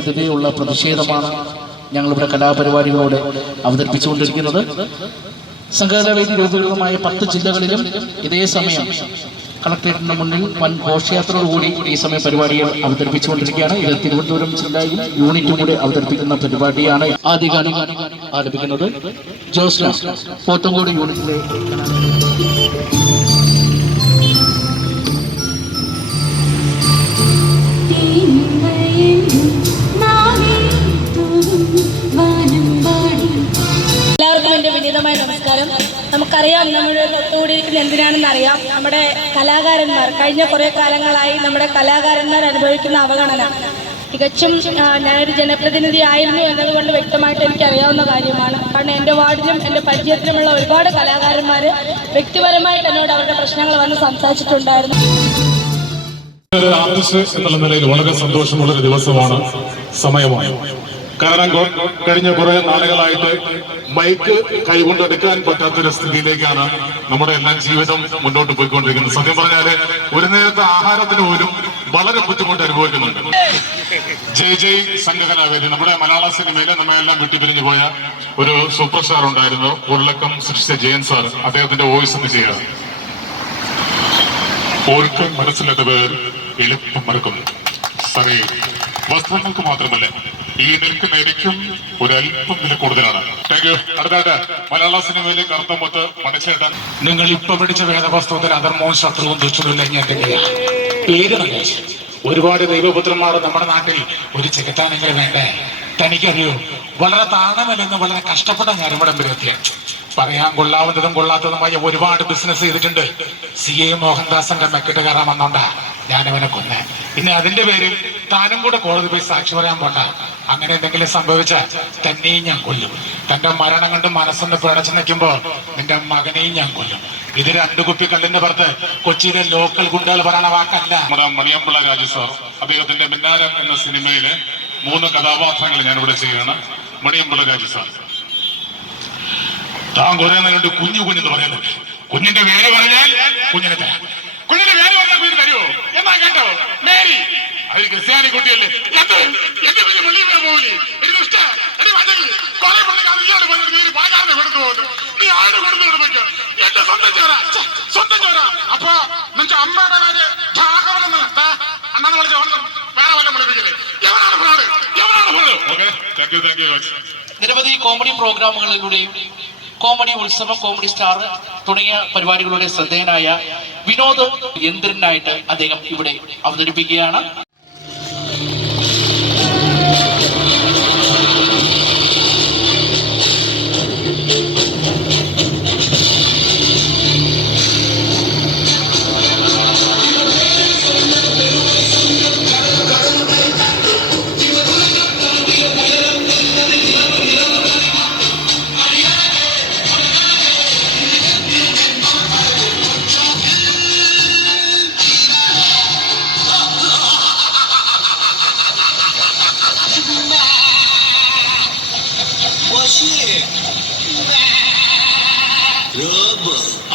ഇതിനെതിരെയുള്ള പ്രതിഷേധമാണ് ഞങ്ങളിവിടെ കലാപരിപാടികളോടെ അവതരിപ്പിച്ചുകൊണ്ടിരിക്കുന്നത്. സംഘാടകവേദി രൂപീകൃതമായ 10 ജില്ലകളിലും ഇതേ സമയം കളക്ടറേറ്റിന് മുന്നിൽ വൻ ഘോഷയാത്രയോടുകൂടി ഈ സമയം പരിപാടികൾ അവതരിപ്പിച്ചുകൊണ്ടിരിക്കുകയാണ്. ഇത് തിരുവനന്തപുരം ജില്ലയിൽ യൂണിറ്റും കൂടി അവതരിപ്പിക്കുന്ന പരിപാടിയാണ്. ആദ്യ ഗാനം ആലപിക്കുന്നത് ജോസ്ന പോത്തങ്കോട് യൂണിറ്റിലെ വിനീതമായ നമസ്കാരം. നമുക്കറിയാം നമ്മുടെ തൊട്ടുകൂടിയിരിക്കുന്ന എന്തിനാണെന്ന് അറിയാം. നമ്മുടെ കലാകാരന്മാർ കഴിഞ്ഞ കുറേ കാലങ്ങളായി നമ്മുടെ കലാകാരന്മാർ അനുഭവിക്കുന്ന അവഗണന തികച്ചും ഞാനൊരു ജനപ്രതിനിധി ആയിരുന്നു എന്നതുകൊണ്ട് വ്യക്തമായിട്ട് എനിക്കറിയാവുന്ന കാര്യമാണ്. കാരണം എൻ്റെ വാർഡിലും എൻ്റെ പരിചയത്തിലുമുള്ള ഒരുപാട് കലാകാരന്മാർ വ്യക്തിപരമായിട്ട് എന്നോട് അവരുടെ പ്രശ്നങ്ങൾ വന്ന് സംസാരിച്ചിട്ടുണ്ടായിരുന്നു. ആർട്ടിസ്റ്റ് എന്നുള്ള നിലയിൽ വളരെ സന്തോഷമുള്ളൊരു ദിവസമാണ്, സമയമാണ്. കാരണം കഴിഞ്ഞ കുറെ നാളുകളായിട്ട് മൈക്ക് കൈകൊണ്ടെടുക്കാൻ പറ്റാത്തൊരു സ്ഥിതിയിലേക്കാണ് നമ്മുടെ എല്ലാം ജീവിതം മുന്നോട്ട് പോയിക്കൊണ്ടിരിക്കുന്നത്. സത്യം പറഞ്ഞാല് ഒരു നേരത്തെ ആഹാരത്തിന് പോലും വളരെ ബുദ്ധിമുട്ട് അനുഭവിക്കുന്നുണ്ട്. ജയ് സംഘകലാവേദി നമ്മുടെ മലയാള സിനിമയിലെ നമ്മയെല്ലാം വിട്ടുപിരിഞ്ഞു പോയ ഒരു സൂപ്പർ സ്റ്റാർ ഉണ്ടായിരുന്നു, ഉരുളക്കം സൃഷ്ടിച്ച ജയൻ സാർ. അദ്ദേഹത്തിന്റെ വോയിസ് ഒന്ന് ചെയ്യാറ്. ഓർക്കാൻ മനസ്സിലാത്തവർ എളുപ്പം മറക്കുന്നു സാറേ. വസ്ത്രങ്ങൾക്ക് മാത്രമല്ല, ഈ നിൽക്കുന്ന എനിക്കും ഒരല്പം വില കൂടുതലാണ്. Thank you. അടുത്തായിട്ട് മലയാള സിനിമയിലെ കറുത്തമുത്ത് മണിച്ചേട്ടൻ. നിങ്ങൾ ഇപ്പൊ പിടിച്ച വേദവസ്തുവിൽ അധർമ്മവും ശത്രുവും ദുഷ്ടമില്ല. പേര് നല്ല ഒരുപാട് ദൈവപുത്രന്മാർ നമ്മുടെ നാട്ടിൽ ഒരു ചെകുത്താനെങ്കിലും വേണ്ടേ? തനിക്കറിയോ, വളരെ താണമല്ലെന്ന് വളരെ കഷ്ടപ്പെട്ട ഞാൻ ഇവിടെ വരെത്തിയ പറയാൻ കൊള്ളാവുന്നതും കൊള്ളാത്തതുമായ ഒരുപാട് ബിസിനസ് ചെയ്തിട്ടുണ്ട്. CA മോഹൻദാസിന്റെ മെക്കിട്ട് കയറാൻ വന്നോണ്ടാ ഞാനവനെ കൊന്നെ. പിന്നെ അതിന്റെ പേരിൽ താനും കൂടെ കോടതി പോയി സാക്ഷി പറയാൻ പോണ്ട. അങ്ങനെ എന്തെങ്കിലും സംഭവിച്ച തന്നെയും ഞാൻ കൊല്ലും. തന്റെ മരണം കണ്ട് മനസ്സൊന്ന് പിടച്ചു നിൽക്കുമ്പോ നിന്റെ മകനെയും ഞാൻ കൊല്ലും. ഇത് 2 കുപ്പി കല്ലിന്റെ പുറത്ത് കൊച്ചിയിലെ ലോക്കൽ ഗുണ്ടകൾ പറയണ വാക്കല്ല. നമ്മുടെ മണിയമ്പിള്ള രാജു സാർ, അദ്ദേഹത്തിന്റെ മിന്നാരം എന്ന സിനിമയിലെ 3 കഥാപാത്രങ്ങൾ ഞാനിവിടെ ചെയ്യുകയാണ്. മണിയമ്പിള്ള രാജു സാർ, താൻ കുറെ നേരം കുഞ്ഞെന്ന് പറയുന്നുണ്ട്. കുഞ്ഞിന്റെ പേര് പറഞ്ഞാൽ കുഞ്ഞിനെ തരാം. കുഞ്ഞിന്റെ പേര് പറഞ്ഞാൽ കുഞ്ഞിന് തരുമോ എന്നാ കേട്ടോ? മേരി, അതൊരു ക്രിസ്ത്യാനി കുട്ടിയല്ലേ. നീ ആട് കൊടുത്തു കൊടുപ്പിക്കും. എന്റെ സ്വന്തം ചോര. അപ്പൊ നിന്റെ അമ്മയുടെ പേര് അണ്ണാന്ന് വിളിച്ച വേറെ വല്ലതും വിളിപ്പിക്കില്ലേ? എവനാണ് ഫ്രോഡ്? Okay, thank you. നിരവധി കോമഡി പ്രോഗ്രാമുകളിലൂടെയും കോമഡി ഉത്സവം, കോമഡി സ്റ്റാർ തുടങ്ങിയ പരിപാടികളുടെ ശ്രദ്ധേയനായ വിനോദ് യന്ത്രനായിട്ട് അദ്ദേഹം ഇവിടെ അവതരിപ്പിക്കുകയാണ്.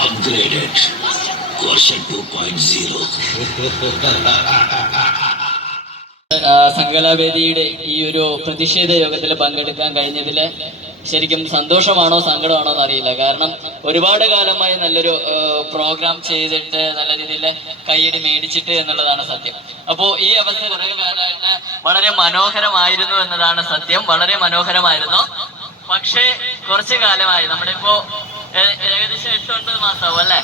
Upgraded version 2.0. സംഘകലാവേദിയുടെ ഈ ഒരു പ്രതിഷേധ യോഗത്തിൽ പങ്കെടുക്കാൻ കഴിഞ്ഞതിൽ ശരിക്കും സന്തോഷമാണോ സങ്കടമാണോ എന്നറിയില്ല. കാരണം ഒരുപാട് കാലമായി നല്ലൊരു പ്രോഗ്രാം ചെയ്തിട്ട് നല്ല രീതിയിൽ കയ്യടി മേടിച്ചിട്ട് എന്നുള്ളതാണ് സത്യം. അപ്പോൾ ഈ അവസ്ഥ കുറേ കാലമായിട്ട് വളരെ മനോഹരമായിരുന്നു എന്നതാണ് സത്യം. വളരെ മനോഹരമായിരുന്നു. പക്ഷേ കുറച്ച് കാലമായി നമ്മുടെ ഇപ്പോ ഏകദേശം 8-9 മാസമാവും അല്ലെ.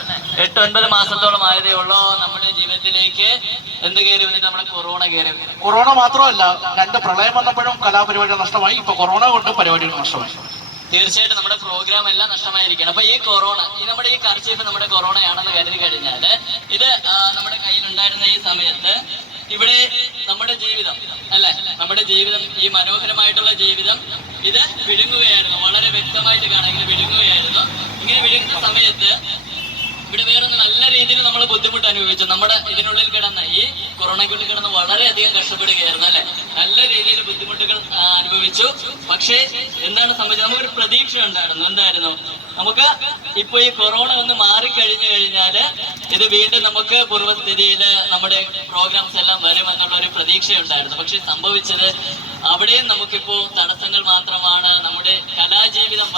8-9 മാസത്തോളം ആയതേ ഉള്ളൂ നമ്മുടെ ജീവിതത്തിലേക്ക് എന്ത് കയറി വന്നിട്ട് നമ്മുടെ കൊറോണ കയറി. കൊറോണ മാത്രമല്ല, 2 പ്രളയം വന്നപ്പോഴും കലാപരിപാടികൾ നഷ്ടമായി. ഇപ്പൊ കൊറോണ കൊണ്ട് പരിപാടികൾ നഷ്ടമായി. തീർച്ചയായിട്ടും നമ്മുടെ പ്രോഗ്രാം എല്ലാം നഷ്ടമായിരിക്കണം. അപ്പൊ ഈ കൊറോണ, നമ്മുടെ ഈ കർച്ചീഫ് നമ്മുടെ കൊറോണയാണെന്ന് കരുതി കഴിഞ്ഞാല് ഇത് നമ്മുടെ കയ്യിലുണ്ടായിരുന്ന ഈ സമയത്ത് ഇവിടെ നമ്മുടെ ജീവിതം അല്ലെ, നമ്മുടെ ജീവിതം, ഈ മനോഹരമായിട്ടുള്ള ജീവിതം ഇത് വിഴുങ്ങുകയായിരുന്നു. വളരെ വ്യക്തമായിട്ട് കാണാം, ഇങ്ങനെ വിഴുങ്ങുകയായിരുന്നു. ഇങ്ങനെ വിഴുങ്ങുന്ന സമയത്ത് ഇവിടെ വേറൊന്ന് നല്ല രീതിയിൽ നമ്മൾ ബുദ്ധിമുട്ട് അനുഭവിച്ചു. നമ്മുടെ ഇതിനുള്ളിൽ കിടന്ന്, ഈ കൊറോണയ്ക്കുള്ളിൽ കിടന്ന് വളരെയധികം കഷ്ടപ്പെടുകയായിരുന്നു അല്ലെ. നല്ല രീതിയിൽ ബുദ്ധിമുട്ടുകൾ അനുഭവിച്ചു. പക്ഷേ എന്താണ് സംഭവിച്ചത്? നമുക്കൊരു പ്രതീക്ഷ ഉണ്ടായിരുന്നു. എന്തായിരുന്നു? നമുക്ക് ഇപ്പൊ ഈ കൊറോണ ഒന്ന് മാറിക്കഴിഞ്ഞു കഴിഞ്ഞാല് ഇത് വീണ്ടും നമുക്ക് പൂർവ്വസ്ഥിതിയിൽ നമ്മുടെ പ്രോഗ്രാംസ് എല്ലാം വരുമെന്നുള്ള ഒരു പ്രതീക്ഷയുണ്ടായിരുന്നു. പക്ഷെ സംഭവിച്ചത് അവിടെയും നമുക്കിപ്പോ തടസ്സങ്ങൾ മാത്രമാണ്. നമ്മുടെ കലാജീവിതം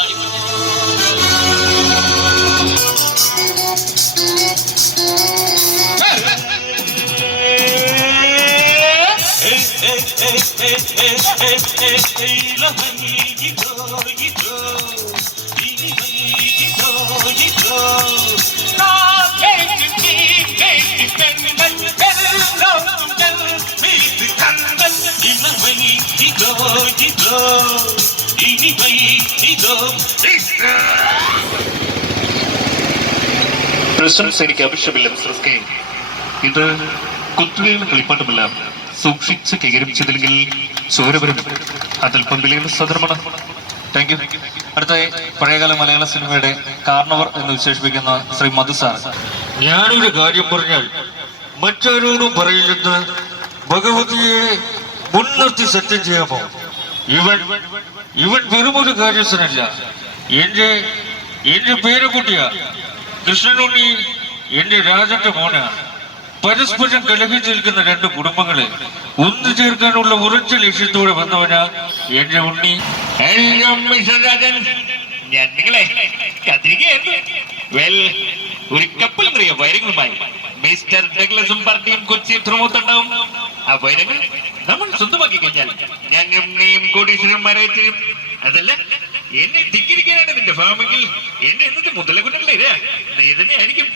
പ്രശംസ എനിക്ക് ആവശ്യമില്ല മിസ്റ്റർ സ്കേ. ഇത് കുത്തുകയും കളിപ്പാട്ടുമില്ല. സൂക്ഷിച്ച് കൈകരിച്ചതില്ലെങ്കിൽ ചോരവരും അതല്പം വിലയുള്ള സദർമാണ്. Thank you. അടുത്തായി പഴയകാല മലയാള സിനിമയുടെ കാർണവർ എന്ന് വിശേഷിപ്പിക്കുന്ന ശ്രീ മധു സാർ. ഞാനൊരു കാര്യം പറഞ്ഞാൽ മറ്റാരോടും പറയില്ലെന്ന് ഭഗവതിയെ മുൻനിർത്തി സത്യം ചെയ്യാമോ? ഇവൻ വെറുമൊരു കാര്യസ്ഥനല്ല, എന്റെ പേരക്കുട്ടിയാ. കൃഷ്ണനുണ്ണി എന്റെ രാജന്റെ മോനാണ്. പരസ്പരം കലഹിച്ച് നിൽക്കുന്ന രണ്ട് കുടുംബങ്ങളെ ഒന്നു ചേർക്കാനുള്ള ഉറച്ച ലക്ഷ്യത്തോടെ വന്നവനാ എന്റെ ഉണ്ണി. ഞാൻ നിങ്ങളെ ഒരു കപ്പൽ നിറയ വൈരങ്ങളുമായി മിസ്റ്റർ ഡഗ്ലസും പാർട്ടിയും കൊച്ചി തുറമുഖത്തുണ്ടാവും. ആ വൈരങ്ങൾ നമ്മൾ സ്വന്തമാക്കി കഴിഞ്ഞാൽ ഞങ്ങളും നീയും കോടീശ്വരന്മാരായി തീരും. അതല്ല, എന്നെ ധിക്കരിക്കാനാണ് നിന്റെ ഭാവമെങ്കിൽ എന്റെ എന്നത്തെ മുതലകുന്നങ്ങളെ തന്നെ ആയിരിക്കും.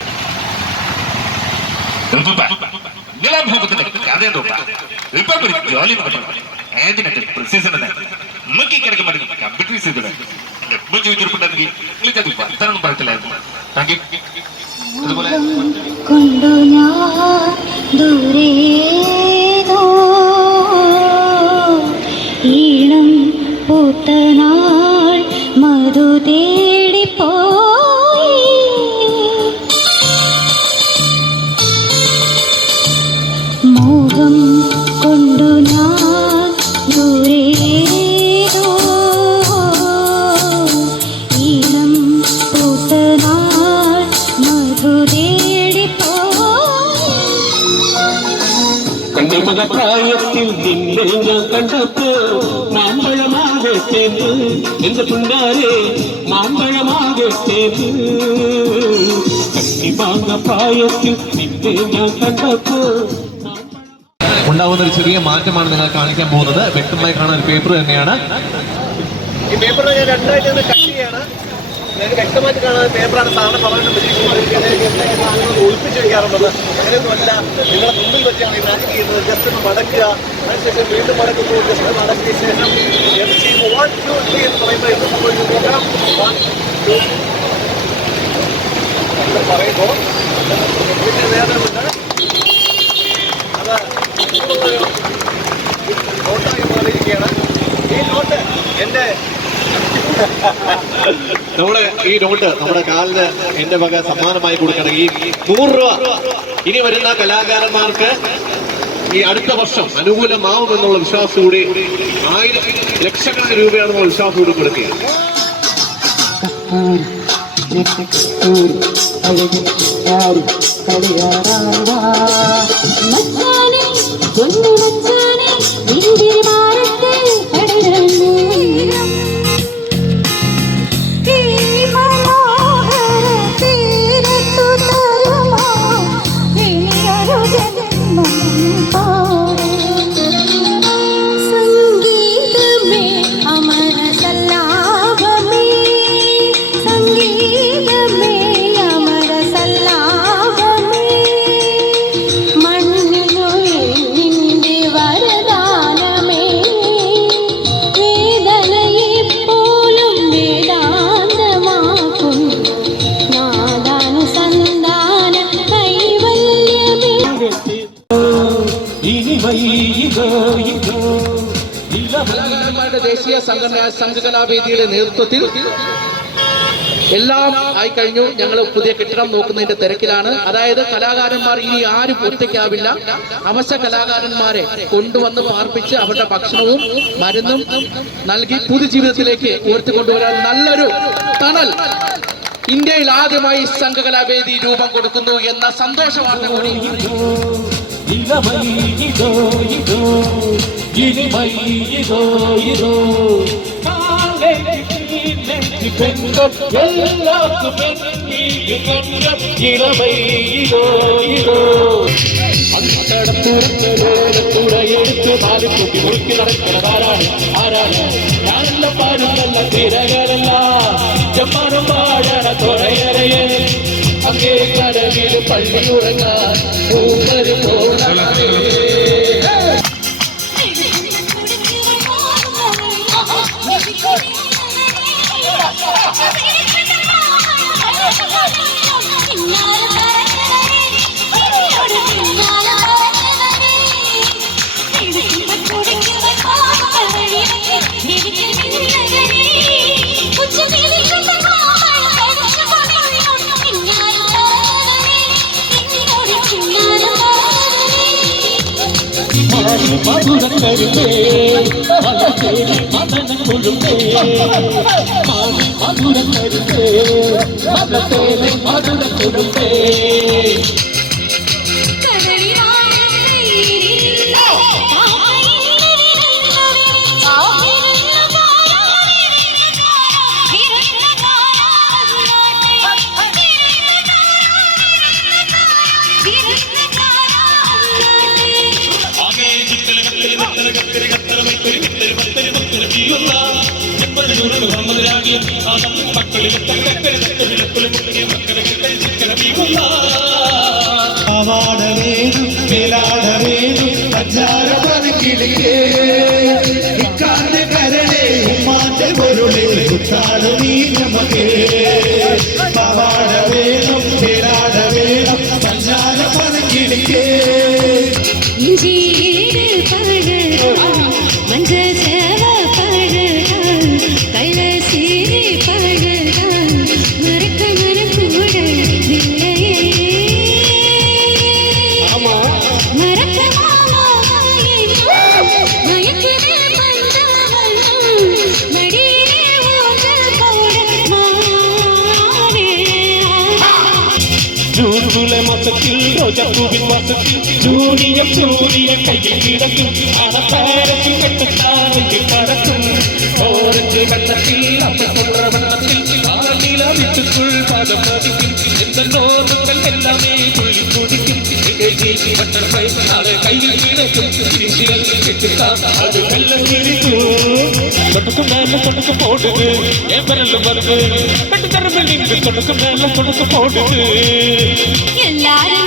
നിലാഭോഗത്തിന്റെ കഥ ഇപ്പൊ ഒരു ജോലി ഏതിനൊക്കെ നമുക്ക് ഈ കിടക്കാൻ പറ്റും കമ്പ്യൂട്ടറൈസ് ചെയ്തത്. എപ്പോൾ ചോദിച്ചിട്ടുണ്ടെങ്കിൽ നിങ്ങൾക്കത് വർത്തനം പറയത്തില്ലായിരുന്നു. Thank you. അതുപോലെ കൊണ്ടു ഞാൻ ദൂരേതോ ഈണം പൂത്തനാൾ മധു തേടിപ്പോയി മോഹം കൊണ്ടു ഞാൻ ദൂരേതോ ഈണം പൂത്തനാൾ മധു പ്രായത്തിൽ നിന്നെ ഞാൻ കണ്ടപ്പോ മാമ്പഴമാകട്ടേന്ന് എന്റെ പിന്നാലെ മാമ്പഴമാകട്ടേന്ന് കണ്ണിമാങ്ങ പ്രായത്തിൽ നിന്നെ ഞാൻ കണ്ടപ്പോ ഉണ്ടാവുന്ന ഒരു ചെറിയ മാറ്റമാണ് നിങ്ങൾ കാണിക്കാൻ പോകുന്നത്. വ്യക്തമായി കാണാൻ ഒരു പേപ്പർ തന്നെയാണ്. ഈ പേപ്പർ ഞാൻ രണ്ടായിട്ട് കട്ട് ചെയ്യാണ്. നിങ്ങൾക്ക് വ്യക്തമായിട്ട് കാണാൻ പേപ്പറാണ്. സാറിന് പറയുന്നത് സാധനങ്ങൾ ഒളിപ്പിച്ച് വയ്ക്കാറുള്ളത്. അങ്ങനെയൊന്നുമല്ല, നിങ്ങളെ മുമ്പിൽ വെച്ചാണ് ഈ മാജിക് ചെയ്യുന്നത്. ജസ്റ്റ് ഒന്ന് മടക്കുക, അതിനുശേഷം വീണ്ടും മടക്കുന്നു. ജസ്റ്റ് മടക്കിയ ശേഷം MC 1 2 3 എന്ന് പറയുമ്പോൾ എന്ത് സംഭവിക്കും നോക്കാം. 1 2 എന്ന് പറയുമ്പോൾ പിന്നെ വേറെ ഉണ്ട്. അത് നോട്ടായി മാറിയിരിക്കുകയാണ്. ഈ നോട്ട് എൻ്റെ ഈ നോട്ട് നമ്മുടെ കാലിന് എന്റെ വക സമ്മാനമായി കൊടുക്കണം. ഈ 100 രൂപ ഇനി വരുന്ന കലാകാരന്മാർക്ക് ഈ അടുത്ത വർഷം അനുകൂലമാവുമെന്നുള്ള വിശ്വാസത്തോടെ 1000 ലക്ഷക്കണക്കിന് രൂപയാണെന്നുള്ള വിശ്വാസത്തോടെ കൊടുക്കുക. കലാകാരന്മാരുടെ ദേശീയ സംഘടനാ വേദിയുടെ നേതൃത്വത്തിൽ എല്ലാം ആയി കഴിഞ്ഞു. ഞങ്ങൾ പുതിയ കെട്ടിടം നോക്കുന്നതിന്റെ തിരക്കിലാണ്. അതായത് കലാകാരന്മാർ ഇനി ആരും ഒറ്റയ്ക്കാവില്ല. അവശ കലാകാരന്മാരെ കൊണ്ടുവന്ന് പാർപ്പിച്ച് അവരുടെ ഭക്ഷണവും മരുന്നും നൽകി പുതുജീവിതത്തിലേക്ക് ഉയർത്തിക്കൊണ്ടുവരാൻ നല്ലൊരു ടണൽ ഇന്ത്യയിൽ ആദ്യമായി സംഘകലാവേദി രൂപം കൊടുക്കുന്നു എന്ന സന്തോഷ വാർത്ത കൂടി എടുത്ത് പാല് കൂട്ടി മുറുക്കി നടക്കുന്നതാരാണ്? ആരാണ്? ഞാനല്ല പാടുന്നല്ല തിരകരല്ല ചെമ്മാനം പാടണ തുറയറയെ അങ്ങേ കടവിൽ പള്ളി ഉറങ്ങാൻ പൂവര് പോണേ. മധുരക്കരുമ്പേ മദന കൊഴുമ്പേ മധുരക്കരുമ്പേ മദത്തേലെ മധുര കൊഴുമ്പേ ൂവിൻ മാസത്തിൽ സൂര്യ കയ്യിൽ കിടക്കും അടപ്പാരത്തിൽ കെട്ടാണെങ്കിൽ പറക്കും ഓരഞ്ച് വെള്ളത്തിൽ അപ്പുള്ള വെള്ളത്തിൽ ആനീല വിത്തുക്കുൾ പാദം പതിക്കും എന്തെന്നോ നിങ്ങൾ എല്ലാമേ തുള്ളി കുടിക്കും ബട്ടർഫ്ലൈ അത് കയ്യിൽ കിടക്കും അത് വെള്ളം കിരിക്കും കൊടുക്കും മേലെ കൊടുക്കും പോടുക ഏവരെല്ലാം വരുന്നത് പെട്ടെന്ന് കൊടുക്കും മേലെ കൊടുക്കും പോടുക എല്ലാരും